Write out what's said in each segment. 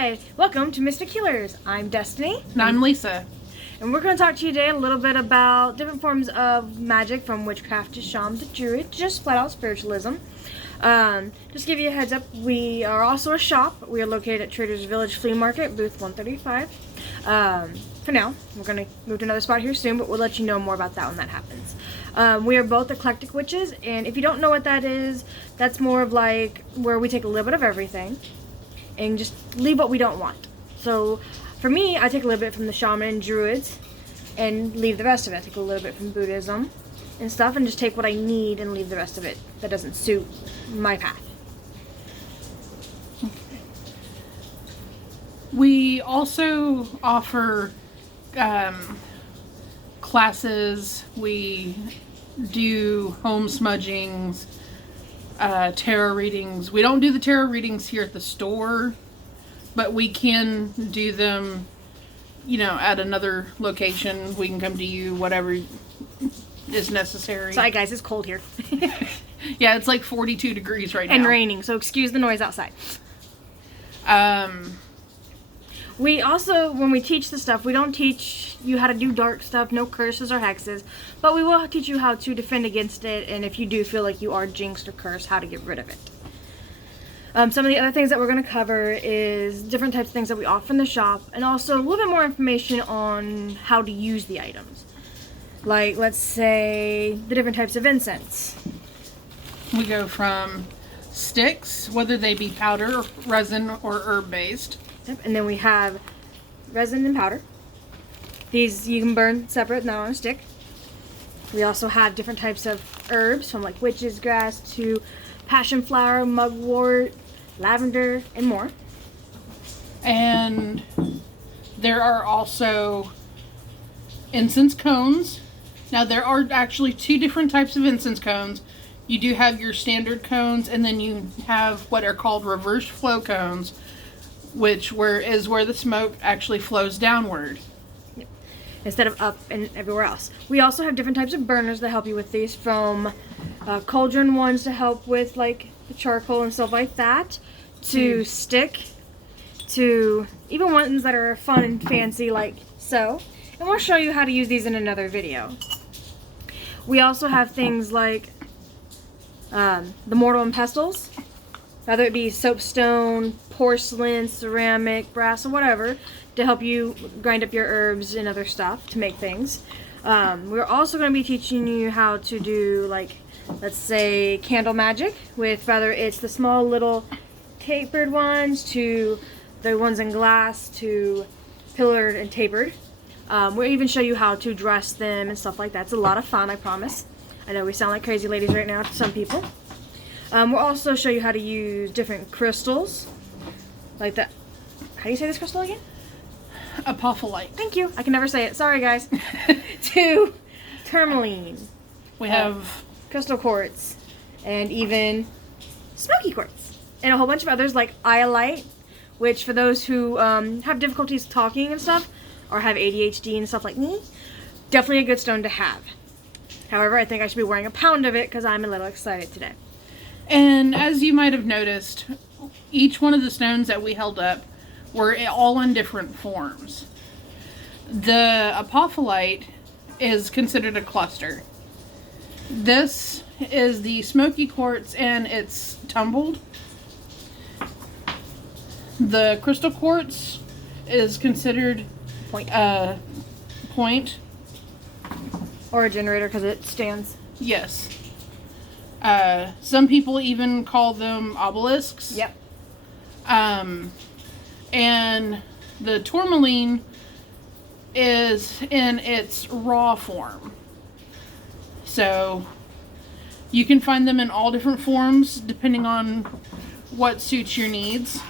Hi, welcome to Mystic Healers. I'm Destiny. And I'm Lisa. And we're going to talk to you today a little bit about different forms of magic, from witchcraft to shaman to druid, just flat out spiritualism. Just give you a heads up, we are also a shop. We are located at Trader's Village Flea Market, booth 135. For now, we're going to move to another spot here soon, but we'll let you know more about that when that happens. We are both eclectic witches, and if you don't know what that is, that's more of like where we take a little bit of everything and just leave what we don't want. So for me, I take a little bit from the shaman and druids and leave the rest of it. I take a little bit from Buddhism and stuff and just take what I need and leave the rest of it that doesn't suit my path. We also offer classes. We do home smudgings, tarot readings. We don't do the tarot readings here at the store, but we can do them, at another location. We can come to you, whatever is necessary. Sorry guys, it's cold here. Yeah, it's like 42 degrees right now. And raining, so excuse the noise outside. We also, when we teach the stuff, we don't teach you how to do dark stuff, no curses or hexes, but we will teach you how to defend against it, and if you do feel like you are jinxed or cursed, how to get rid of it. Some of the other things that we're going to cover is different types of things that we offer in the shop, and also a little bit more information on how to use the items. Like, let's say, the different types of incense. We go from sticks, whether they be powder, resin, or herb-based. Yep. And then we have resin and powder. These you can burn separate, not on a stick. We also have different types of herbs, from like witch's grass to passion flower, mugwort, lavender, and more. And there are also incense cones. Now there are actually two different types of incense cones. You do have your standard cones, and then you have what are called reverse flow cones, which is where the smoke actually flows downward. Yep. Instead of up and everywhere else. We also have different types of burners that help you with these, from cauldron ones to help with like the charcoal and stuff like that, to stick, to even ones that are fun and fancy like so. And we'll show you how to use these in another video. We also have things like the mortar and pestles, whether it be soapstone, porcelain, ceramic, brass, or whatever, to help you grind up your herbs and other stuff to make things. We're also going to be teaching you how to do, like, let's say, candle magic, with whether it's the small little tapered ones to the ones in glass to pillared and tapered. We'll even show you how to dress them and stuff like that. It's a lot of fun, I promise. I know we sound like crazy ladies right now to some people. We'll also show you how to use different crystals, like that. How do you say this crystal again? Apophyllite. Thank you. I can never say it. Sorry, guys. To tourmaline. We have crystal quartz, and even smoky quartz, and a whole bunch of others like iolite, which for those who have difficulties talking and stuff, or have ADHD and stuff like me, definitely a good stone to have. However, I think I should be wearing a pound of it because I'm a little excited today. And as you might have noticed, each one of the stones that we held up were all in different forms. The apophyllite is considered a cluster. This is the smoky quartz, and it's tumbled. The crystal quartz is considered point. Or a generator because it stands. Yes. Some people even call them obelisks. Yep. And the tourmaline is in its raw form. So you can find them in all different forms depending on what suits your needs.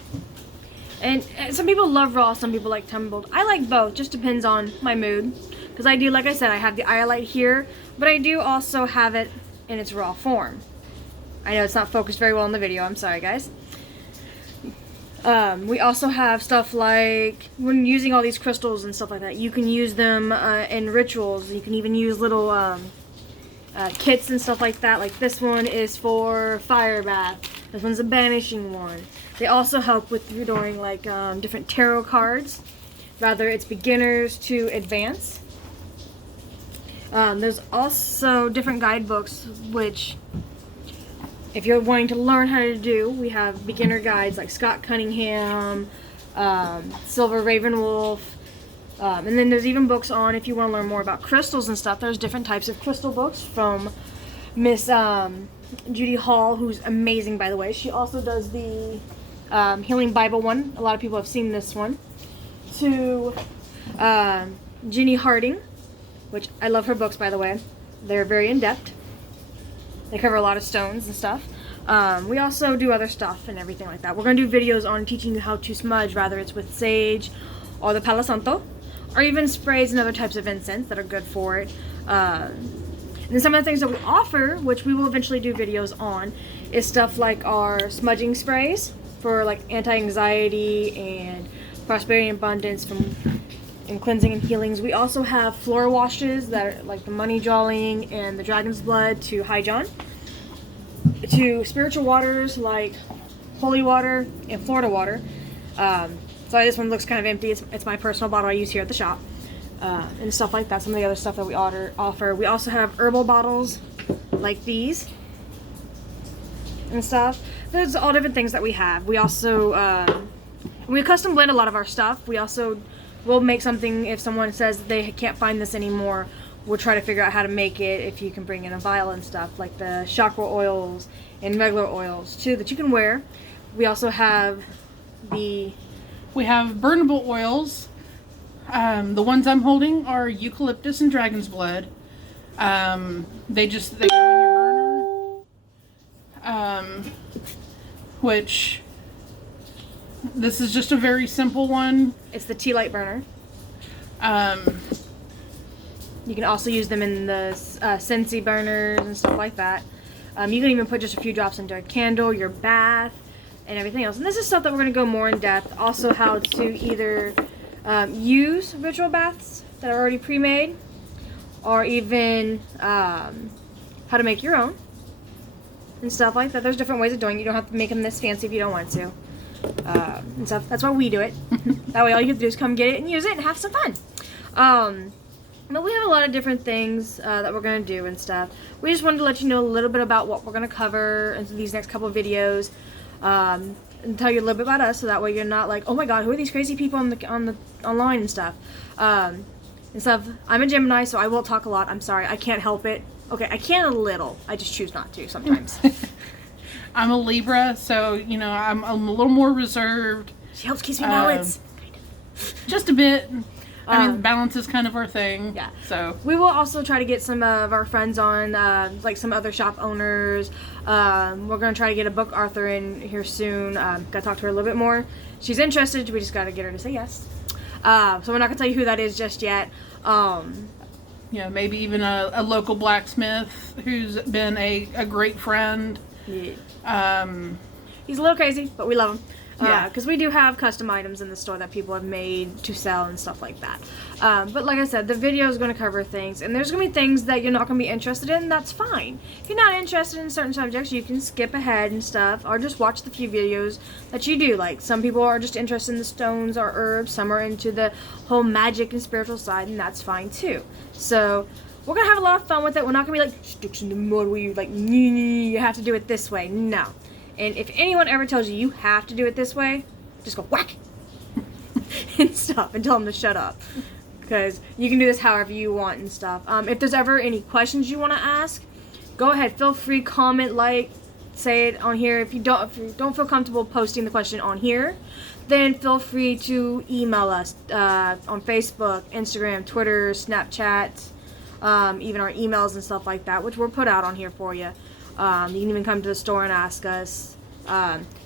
And some people love raw, some people like tumbled. I like both, just depends on my mood. Because I do, like I said, I have the iolite here, but I do also have it in its raw form. I know it's not focused very well in the video, I'm sorry guys. We also have stuff like, when using all these crystals and stuff like that, you can use them in rituals. You can even use little kits and stuff like that. Like this one is for fire bath. This one's a banishing one. They also help with doing like different tarot cards, whether it's beginners to advanced. There's also different guidebooks, which if you're wanting to learn how to do, we have beginner guides like Scott Cunningham, Silver Ravenwolf, and then there's even books on if you want to learn more about crystals and stuff. There's different types of crystal books from Miss Judy Hall, who's amazing, by the way. She also does the Healing Bible one. A lot of people have seen this one. To Ginny Harding, which I love her books, by the way. They're very in-depth. They cover a lot of stones and stuff. We also do other stuff and everything like that. We're going to do videos on teaching you how to smudge, whether it's with sage or the Palo Santo, or even sprays and other types of incense that are good for it. And then some of the things that we offer, which we will eventually do videos on, is stuff like our smudging sprays for like anti-anxiety and prosperity and abundance and cleansing and healings. We also have floor washes that are like the money drawing and the dragon's blood to High John, to spiritual waters like holy water and Florida water. Sorry, this one looks kind of empty. It's my personal bottle I use here at the shop, and stuff like that. Some of the other stuff that we offer. We also have herbal bottles like these and stuff. There's all different things that we have. We also we custom blend a lot of our stuff. We also will make something if someone says they can't find this anymore. We'll try to figure out how to make it if you can bring in a vial and stuff, like the chakra oils and regular oils too that you can wear. We also have we have burnable oils. The ones I'm holding are eucalyptus and dragon's blood. They go in your burner. Which this is just a very simple one. It's the tea light burner. You can also use them in the Scentsy burners and stuff like that. You can even put just a few drops into a candle, your bath, and everything else. And this is stuff that we're going to go more in depth. Also how to either use ritual baths that are already pre-made, or even how to make your own and stuff like that. There's different ways of doing it. You don't have to make them this fancy if you don't want to. And stuff. That's why we do it. That way all you have to do is come get it and use it and have some fun. But we have a lot of different things that we're going to do and stuff. We just wanted to let you know a little bit about what we're going to cover in these next couple of videos, and tell you a little bit about us, so that way you're not like, oh my god, who are these crazy people on the online and stuff. And stuff. I'm a Gemini, so I will talk a lot. I'm sorry, I can't help it. Okay, I can a little. I just choose not to sometimes. I'm a Libra, so you know I'm a little more reserved. She helps keep me balanced. Just a bit. I mean, balance is kind of our thing. Yeah. So we will also try to get some of our friends on, like some other shop owners. We're gonna try to get a book author in here soon. Gotta talk to her a little bit more. She's interested. We just gotta get her to say yes. So we're not gonna tell you who that is just yet. Yeah, maybe even a local blacksmith who's been a great friend. Yeah. He's a little crazy, but we love him. Yeah, because we do have custom items in the store that people have made to sell and stuff like that. But like I said, the video is going to cover things, and there's going to be things that you're not going to be interested in. That's fine. If you're not interested in certain subjects, you can skip ahead and stuff, or just watch the few videos that you do. Like, some people are just interested in the stones or herbs, some are into the whole magic and spiritual side, and that's fine too. So we're going to have a lot of fun with it. We're not going to be like, sticks in the mud where you like, you have to do it this way. No. And if anyone ever tells you you have to do it this way, just go whack and stop and tell them to shut up. Because you can do this however you want and stuff. If there's ever any questions you want to ask, go ahead. Feel free, comment, like, say it on here. If you don't feel comfortable posting the question on here, then feel free to email us on Facebook, Instagram, Twitter, Snapchat, even our emails and stuff like that, which we'll put out on here for you. You can even come to the store and ask us.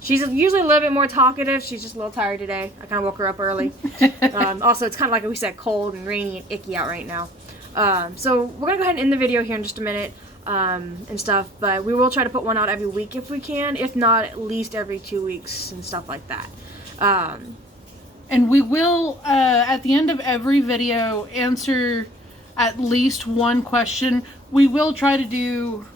She's usually a little bit more talkative. She's just a little tired today. I kind of woke her up early. Also, it's kind of like we said, cold and rainy and icky out right now. So we're going to go ahead and end the video here in just a minute and stuff. But we will try to put one out every week if we can. If not, at least every 2 weeks and stuff like that. And we will, at the end of every video, answer at least one question. We will try to do,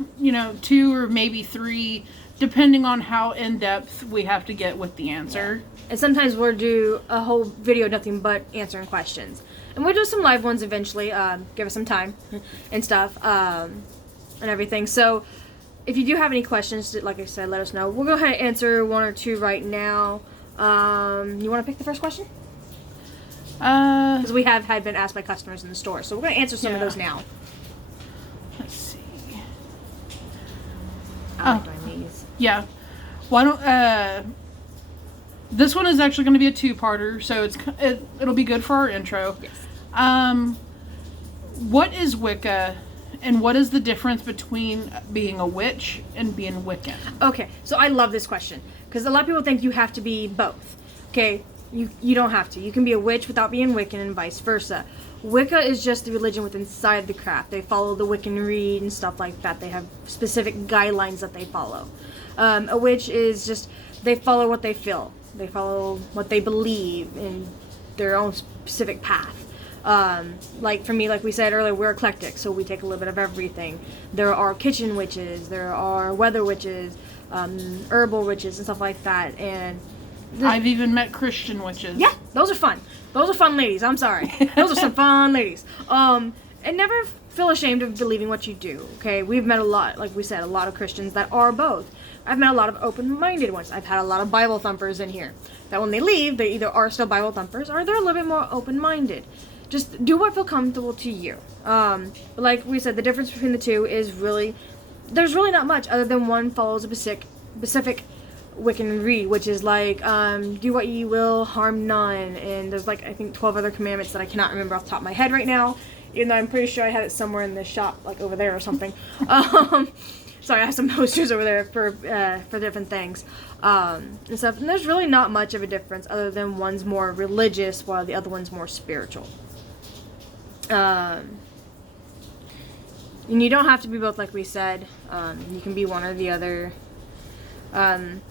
2 or maybe 3 depending on how in-depth we have to get with the answer. And sometimes we'll do a whole video nothing but answering questions. And we'll do some live ones eventually, give us some time and stuff, and everything. So if you do have any questions, like I said, let us know. We'll go ahead and answer one or two right now. You want to pick the first question? Because we had been asked by customers in the store. So we're going to answer some of those now. Let's see. I like doing these. Yeah. Why don't, this one is actually going to be a two-parter, so it'll be good for our intro. Yes. What is Wicca, and what is the difference between being a witch and being Wiccan? Okay, so I love this question, because a lot of people think you have to be both. Okay, you don't have to. You can be a witch without being Wiccan and vice versa. Wicca is just the religion within inside the craft. They follow the Wiccan Rede and stuff like that. They have specific guidelines that they follow. A witch is just, they follow what they feel. They follow what they believe in their own specific path. Like for me, like we said earlier, we're eclectic, so we take a little bit of everything. There are kitchen witches, there are weather witches, herbal witches, and stuff like that. And I've even met Christian witches. Yeah, those are fun. Those are fun ladies. I'm sorry. Those are some fun ladies. And never feel ashamed of believing what you do. Okay, we've met a lot, like we said, a lot of Christians that are both. I've met a lot of open-minded ones. I've had a lot of Bible thumpers in here. That when they leave, they either are still Bible thumpers or they're a little bit more open-minded. Just do what feels comfortable to you. But like we said, the difference between the two is really, there's really not much other than one follows a specific Wiccan Rede, which is like, do what you will, harm none. And there's like, I think 12 other commandments that I cannot remember off the top of my head right now. Even though I'm pretty sure I had it somewhere in the shop, like over there or something. Sorry, I have some posters over there for different things and stuff. And there's really not much of a difference other than one's more religious while the other one's more spiritual. And you don't have to be both, like we said. You can be one or the other. Sorry,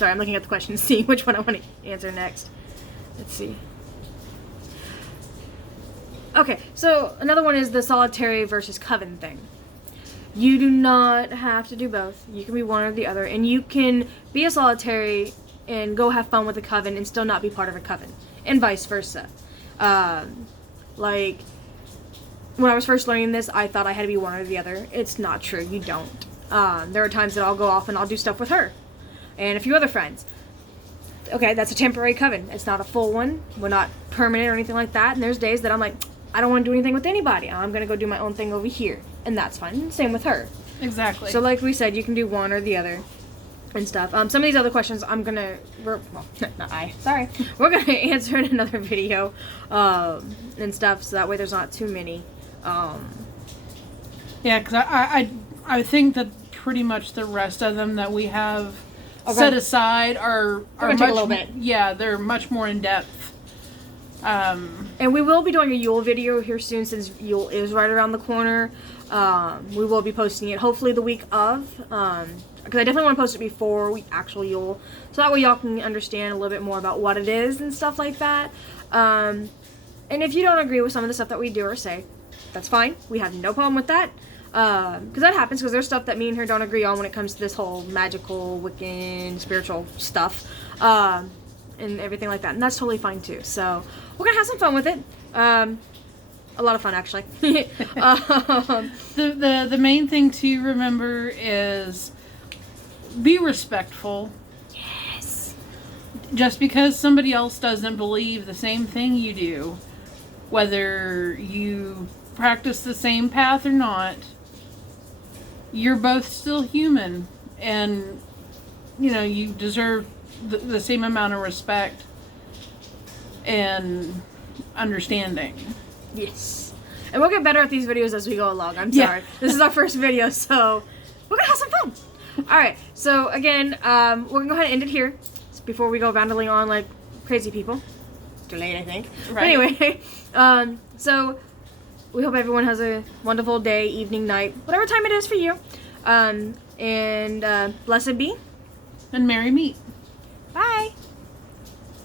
I'm looking at the question to see which one I want to answer next. Let's see. Okay, so another one is the solitary versus coven thing. You do not have to do both. You can be one or the other, and you can be a solitary and go have fun with a coven and still not be part of a coven, and vice versa. Like, when I was first learning this, I thought I had to be one or the other. It's not true. You don't. There are times that I'll go off and I'll do stuff with her and a few other friends. Okay, that's a temporary coven. It's not a full one. We're not permanent or anything like that. And there's days that I'm like, I don't want to do anything with anybody. I'm going to go do my own thing over here. And that's fine. Same with her. Exactly. So like we said, you can do one or the other and stuff. Some of these other questions I'm going to... We're going to answer in another video and stuff. So that way there's not too many. Yeah, because I think that pretty much the rest of them that we have set aside are much, take a little bit. Yeah, they're much more in depth. And we will be doing a Yule video here soon since Yule is right around the corner. We will be posting it hopefully the week of, because I definitely want to post it before actual Yule, so that way y'all can understand a little bit more about what it is and stuff like that. And if you don't agree with some of the stuff that we do or say, that's fine. We have no problem with that. Because that happens, because there's stuff that me and her don't agree on when it comes to this whole magical, Wiccan, spiritual stuff, and everything like that, and that's totally fine too. So we're gonna have some fun with it. A lot of fun, actually. The main thing to remember is be respectful. Yes. Just because somebody else doesn't believe the same thing you do, whether you practice the same path or not, you're both still human, and you deserve the same amount of respect and understanding. Yes. And we'll get better at these videos as we go along. I'm sorry. Yeah. This is our first video, so we're gonna have some fun. Alright, so again, we're gonna go ahead and end it here before we go vandalizing on like crazy people. Too late, I think. Right. But anyway, so we hope everyone has a wonderful day, evening, night, whatever time it is for you. And blessed be. And merry meet. Bye.